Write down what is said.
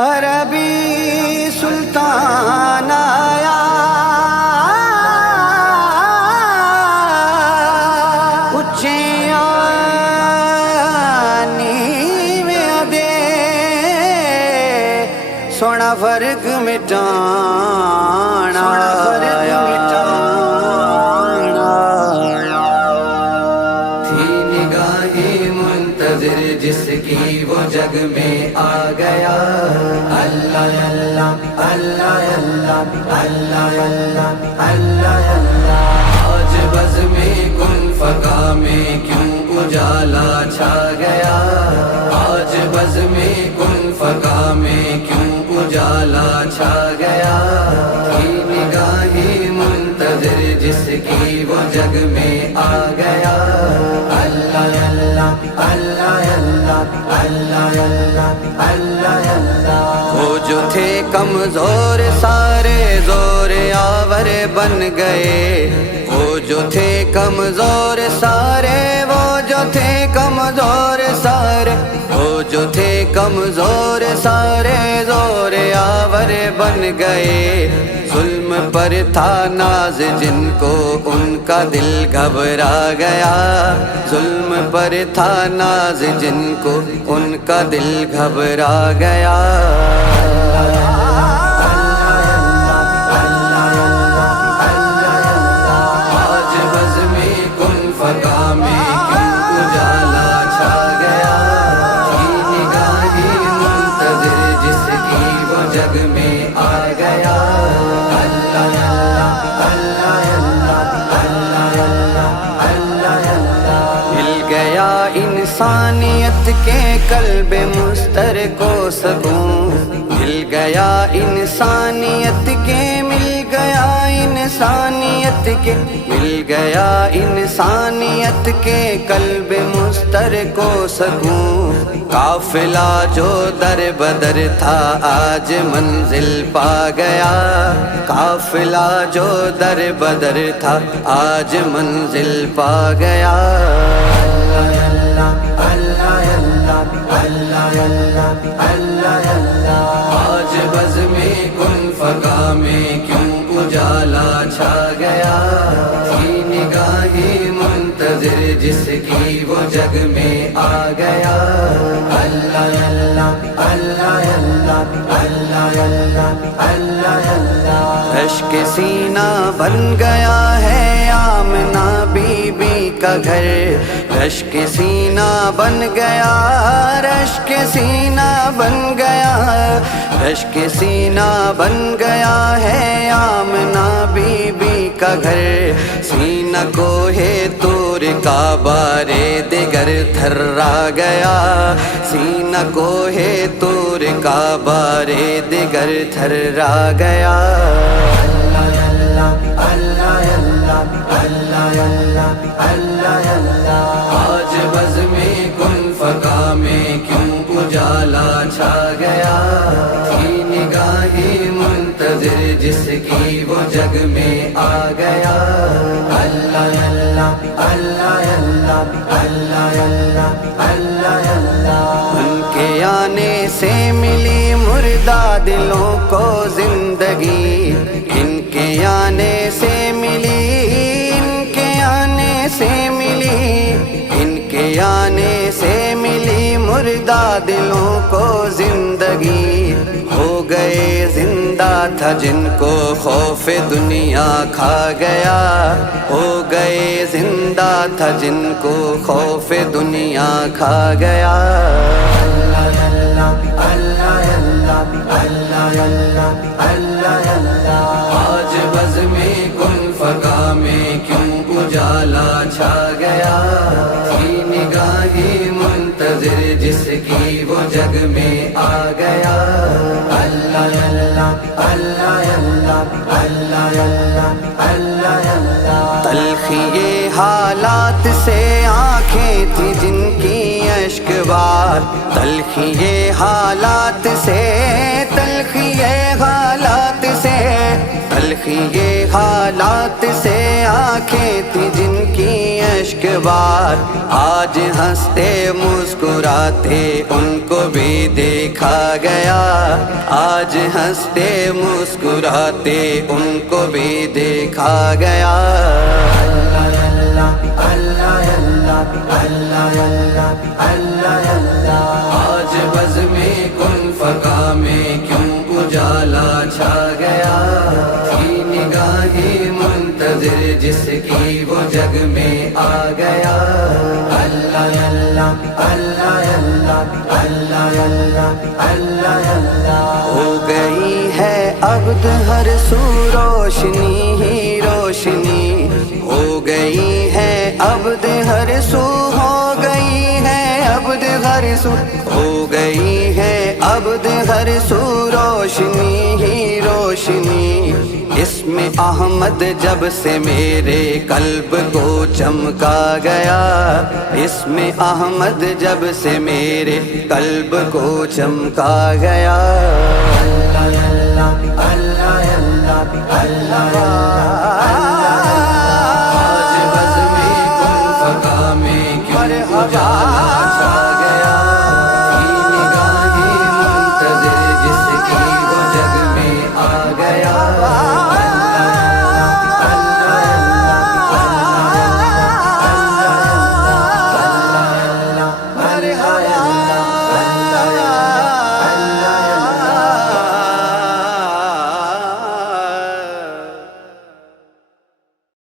عربی سلطان آیا سونا فرق مٹانا تھی نگاہیں منتظر جس کی وہ جگ میں آ گیا اللہ اللہ اللہ اللہ اللہ اللہ اللہ اللہ آج بز میں کن فقا میں کیوں اجالا چھا گیا آج بز میں کن فقا میں کیوں اجالا چھا گیا تھی نگاہیں منتظر جس کی وہ جگ میں آ گیا اللہ اللہ اللہ اللہ اللہ اللہ اللہ اللہ وہ جو تھے کمزور سارے زور آور بن گئے وہ جو تھے کمزور سارے وہ جو تھے کمزور سارے وہ جو تھے کمزور سارے زور آور بن گئے ظلم پر تھا ناز جن کو ان کا دل گھبرا گیا ظلم پر تھا ناز جن کو ان کا دل گھبرا گیا آج بز میں کن فقا میں کیوں اجالا چھا گیا تھی نگاہیں منتظر جس کی وہ جگ میں آ گیا اللہ اللہ اللہ اللہ اللہ اللہ اللہ مل گیا انسانیت کے قلب مستر کو سکون مل گیا انسانیت کے مل گیا انسانیت کے مل گیا انسانیت کے قلب مستر کو سکون قافلہ جو در بدر تھا آج منزل پا گیا قافلہ جو در بدر تھا آج منزل پا گیا آج بز میں کن فقا میں کیوں اجالا چھا گیا تھی نگاہیں منتظر جس کی وہ جگ میں آ گیا اللہ اللہ اللہ اللہ اللہ اللہ اللہ اللہ رشک سینہ بن گیا ہے آمنہ بی بی کا گھر رشک سینہ بن گیا رشک سینہ بن گیا رشک سینہ بن گیا ہے آمنہ بی بی کا گھر سینہ کو ہے تور کا بارے دیگر تھرا گیا سینہ کو ہے تور کا بارے دیگر تھرا گیا آج بز میں کن فقا میں کیوں اجالا چھا گیا تھی نگاہیں منتظر جس کی وہ جگ میں آ گیا اللہ اللہ اللہ اللہ اللہ اللہ اللہ ان کے آنے سے ملی مردہ دلوں کو زندگی ان کے آنے سے ملی ان کے آنے سے ملی ان کے آنے سے ملی مردہ دلوں کو زندگی ہو گئے زندہ تھا جن کو خوف دنیا کھا گیا ہو گئے زندہ تھا جن کو خوف دنیا کھا گیا آج بز میں کن فقا میں کیوں اجالا چھا گیا تھی نگاہیں منتظر جس کی وہ جگ میں آ گیا اللہ اللہ اللہ اللہ اللہ اللہ اللہ تلخی یہ حالات سے آنکھیں تھی جن کی اشک بار تلخی یہ حالات سے تلخی یہ حالات سے تلخی یہ حالات سے آنکھیں تھی جن کی اشک بار آج ہنستے مسکراتے ان کو بھی دیکھا گیا آج ہنستے مسکراتے ان کو بھی دیکھا گیا آج بزم کن فقا میں کیوں اجالا چھا گیا تھی نگاہیں منتظر جس کی وہ جگ میں آ گیا اللہ اللہ اللہ اللہ اللہ اللہ اللہ ہو گئی ہے عبد ہر سو روشنی ہی روشنی ہو گئی ہے عبد ہر سو ہو گئی ہے عبد ہر سو ہو گئی ہے عبد ہر سو روشنی ہی روشنی اس میں احمد جب سے میرے قلب کو چمکا گیا اس میں احمد جب سے میرے قلب کو چمکا گیا اللہ اللہ اللہ اللہ آج بزم کن فقا میں کیوں اجالا چھا گیا تھی نگاہیں منتظر جس کی وہ جگ میں آ گیا